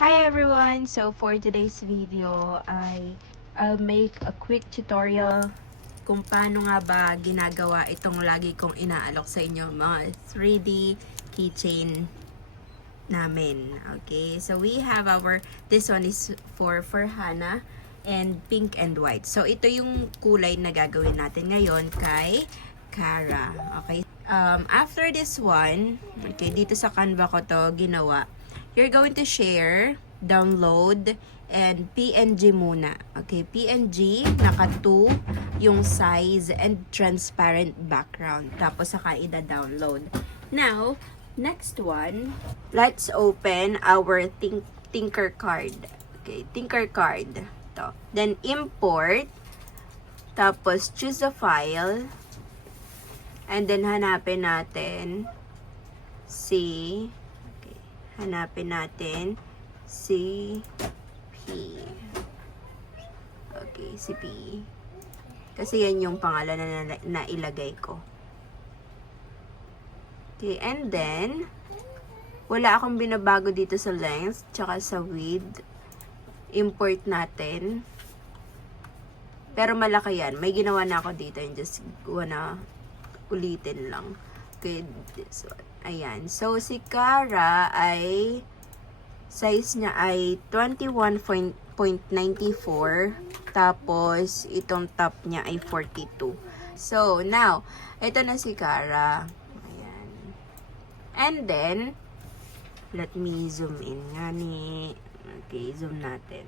Hi everyone! So for today's video I'll make a quick tutorial kung paano nga ba ginagawa itong lagi kong inaalok sa inyo mga 3D keychain namin. Okay, so we have this one is for Hana and pink and white. So ito yung kulay na gagawin natin ngayon kay Cara. Okay, after this one, okay, dito sa Canva ko to ginawa. You're going to share, download, and PNG muna. Okay, PNG, naka 2 yung size and transparent background. Tapos saka ida-download. Now, next one, let's open our Tinker card. Okay, Tinker card. To. Then import. Tapos choose a file. And then hanapin natin hanapin natin si P. Okay, si P. Kasi yan yung pangalan na ilagay ko. Okay, and then, wala akong binabago dito sa length, tsaka sa width. Import natin. Pero malaki yan. May ginawa na ako dito. And just wanna ulitin lang. Okay, this one. Ayan. So, si Cara ay size niya ay 21.94. Tapos, itong top niya ay 42. So, now, ito na si Cara. Ayan. And then, let me zoom in nga ni. Okay, zoom natin.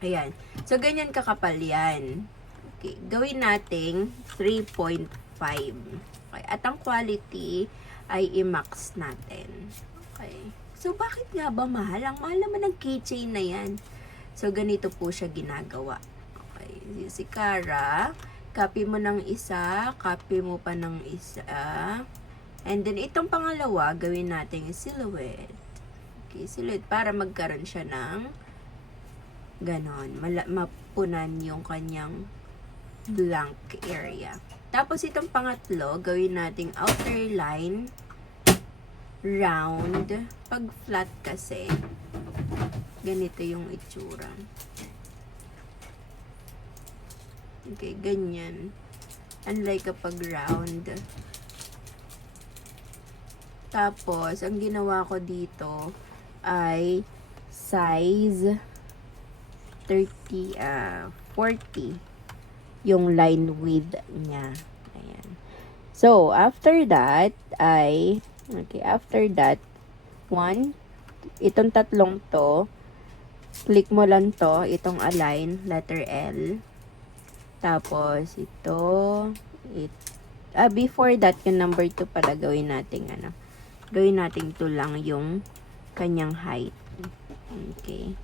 Ayan. So, ganyan kakapal yan. Okay, gawin nating 3.5. Okay, at ang quality ay i-max natin. Okay. So, bakit nga ba mahal? Ang mahal naman ng keychain na yan. So, ganito po siya ginagawa. Okay. Si Cara, copy mo ng isa, copy mo pa ng isa. And then, itong pangalawa, gawin natin silhouette. Okay, silhouette para magkaroon siya ng ganon. Mapunan yung kanyang blank area. Tapos itong pangatlo, gawin nating outer line, round. Pag flat kasi, ganito yung itsura. Okay, ganyan. Unlike kapag round. Tapos, ang ginawa ko dito ay size 40 yung line width niya. Ayan. So, after that, itong tatlong to, click mo lang to, itong align, letter L. Tapos, before that, yung number 2 pala, gawin natin 2 lang yung kanyang height. Okay.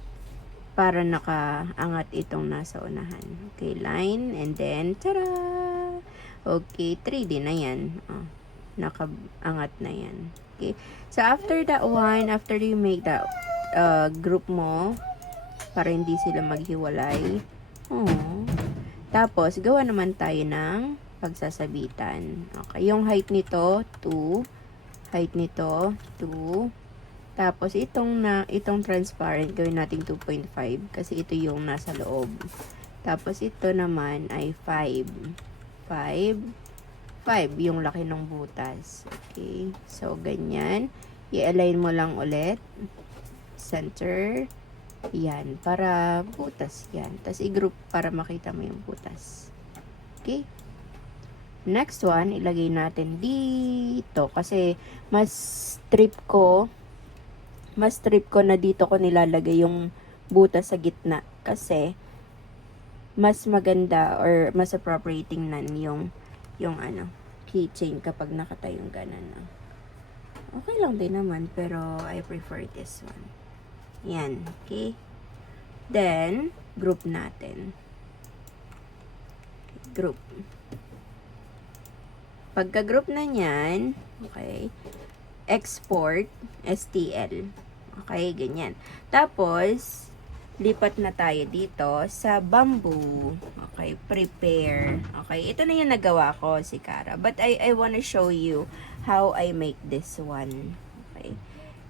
Para nakaangat itong nasa unahan. Okay, line, and then, tara! Okay, 3D na yan. Oh, nakaangat na yan. Okay, so after that one, after you make that group mo, para hindi sila maghiwalay, tapos, gawa naman tayo ng pagsasabitan. Okay, yung height nito, 2. Height nito, 2. Tapos, itong transparent, gawin natin 2.5 kasi ito yung nasa loob. Tapos, ito naman ay 5 yung laki ng butas. Okay. So, ganyan. I-align mo lang ulit. Center. Yan. Para butas yan. Tapos, i-group para makita mo yung butas. Okay. Next one, ilagay natin dito. Kasi, mas strip ko na dito ko nilalagay yung butas sa gitna kasi mas maganda or mas appropriating nan yung keychain kapag nakatayong ganon. Okay lang din naman pero I prefer this one. Yan, okay? Then, group natin. Group. Pagka-group na niyan, okay, export, STL. Okay, ganyan. Tapos, lipat na tayo dito sa bamboo. Okay, prepare. Okay, ito na yung nagawa ko, si Cara. But I wanna show you how I make this one. Okay.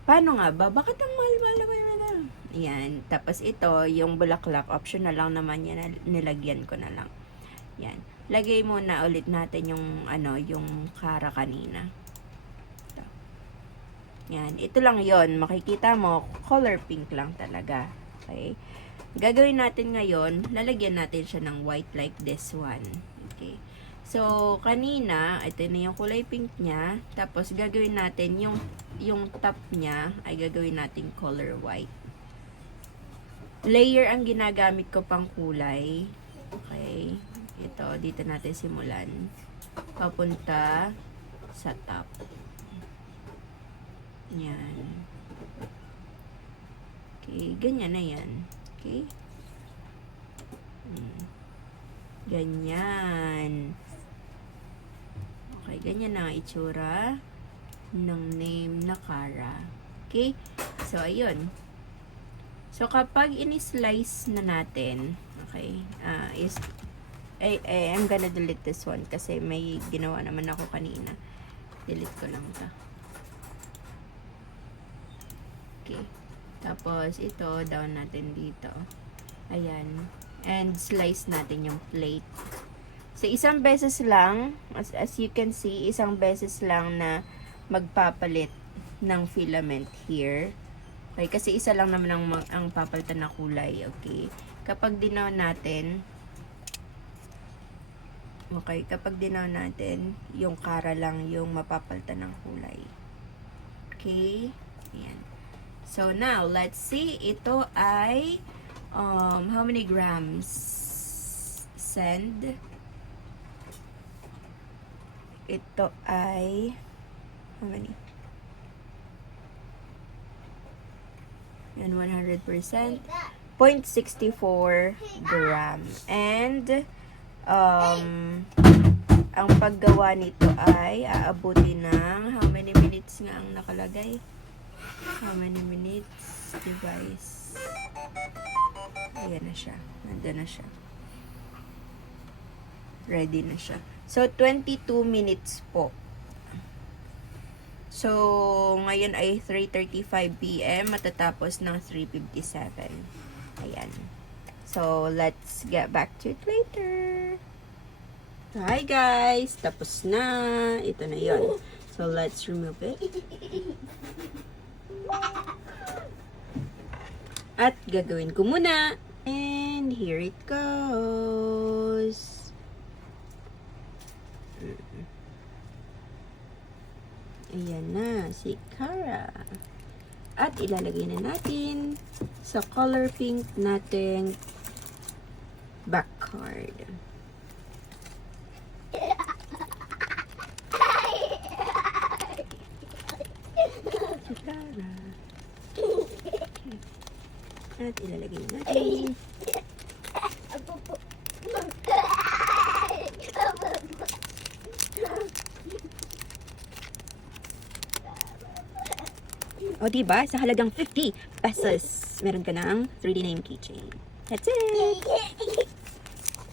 Paano nga ba? Bakit ang mahal-mahal naman? Yan. Tapos ito, yung bulaklak, optional lang naman yan. Nilagyan ko na lang. Yan. Lagay muna ulit natin yung, yung kara kanina. Ito. Yan. Ito lang yon. Makikita mo, color pink lang talaga. Okay. Gagawin natin ngayon, lalagyan natin siya ng white like this one. Okay. So, kanina, ito na yung kulay pink niya. Tapos, gagawin natin yung top niya ay gagawin natin color white. Layer ang ginagamit ko pang kulay. Okay. Ito, dito natin simulan. Papunta sa top. Yan. Okay, ganyan na yan. Okay. Ganyan. Okay, ganyan na ang itsura ng name na Kara. Okay? So, ayun. So, kapag in-slice na natin, okay, I'm gonna delete this one kasi may ginawa naman ako kanina. Delete ko lang ito. Okay. Tapos, ito, down natin dito. Ayan. And slice natin yung plate. So, isang beses lang, as you can see, isang beses lang na magpapalit ng filament here. Okay, kasi isa lang naman ang papalitan na kulay. Okay. Kapag dinaw natin, yung kara lang yung mapapalitan ng kulay. Okay. Ayan. So, now, let's see. Ito ay, how many grams? Sand. Ito ay, how many? Yan, 100%. 0.64 gram. And, ang paggawa nito ay aabuti ng, how many minutes nga ang nakalagay? How many minutes? Device. Ayan na siya. Nandun na siya. Ready na siya. So, 22 minutes po. So, ngayon ay 3:35 PM. Matatapos ng 3:57. Ayan. So, let's get back to it later. Hi guys! Tapos na. Ito na yon. So, let's remove it. At gagawin ko muna. And here it goes. Ayan na, si Kara. At ilalagay na natin sa color pink nating back card. Si Kara. At ilalagay na natin. O, diba? Sa halagang 50 pesos, meron ka ng 3D name keychain. That's it!